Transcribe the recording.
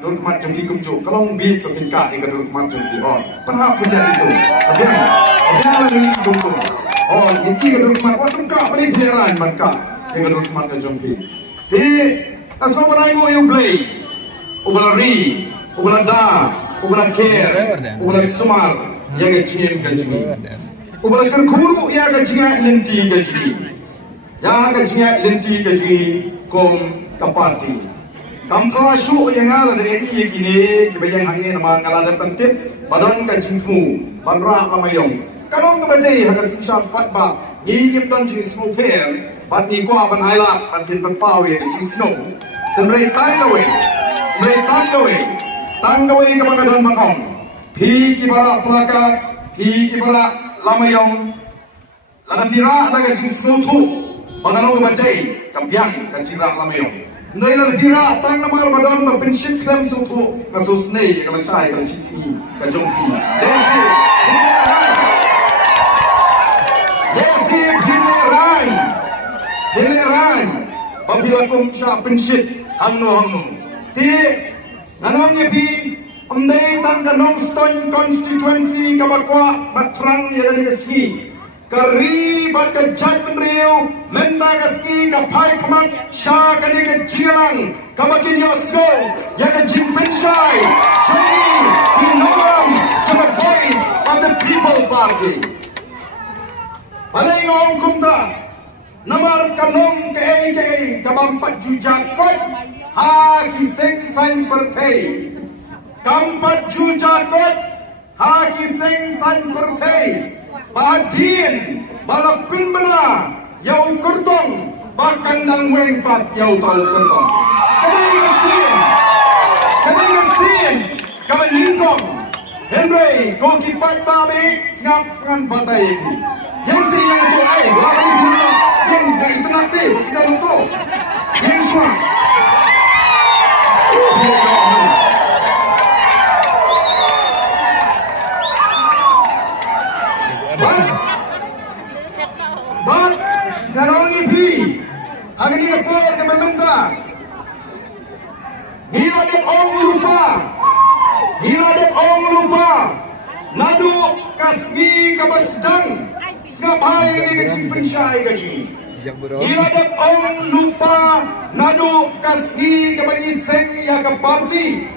duduk mat jengki kumcu kalau bi kepingka ikan duduk mat jengki oh pernah punya itu ada lagi kumcu oh ini ikan duduk mat waktu kak paling pilihan mereka ikan duduk mat jengki di asal pernah ibu play ubalari ubalada ubalaker ubalasumar yang kecil ubala kerkuru yang kecil lenti kecil yang kecil lenti kecil kom kaparti kam kalashu yang ada dengan iya gini kebayang hangin nama ngalada pentip badan kacintmu bandra amayong kalau kebadai haga sinsam patba ngigim dan jenis smoker bat ni kwa ban ailat bat bin ban pawe kecil snow temrei tanggawe kebangadan bangong hi kibara pelaka hi kibara lamayong lana tira ada kecil snow tu bangalong kebadai kampiang kecil lamayong Nailan hira tang namar badan berpenship klem suatu kasus nei kalau saya kalau sisi kajongki desi hileran apabila kum sya penship hangno ti nanong nyepi amdai tang kanong stone constituency kabakwa batrang yang negasi kari bat ka jat penriu menta kaski ka pai kamat sha kani ka jilang ka bakin yoso ya ka jin penshai joining the norm to the voice of the people party alai ngom kumta namar kalong ke ka bampat jujak kot ha ki seng sang partai kampat jujak kot ha ki seng sang partai Badin balapin bena yau kertong bakandang wengpat yau tal kertong kadang ngasin kaman ningkong Henry ko kipat babe ngap ngan batai yang si yang tu ai babe dulu yang ga alternatif dalam tu yang semua Kanong ipi, ang ini kapor ke pemerintah. Hila dek ong lupa, nadu kasmi kabasdang, skapai ini kecil pensyai gaji. Hila dek ong lupa, nadu kasmi kabanyisen ya ke parti.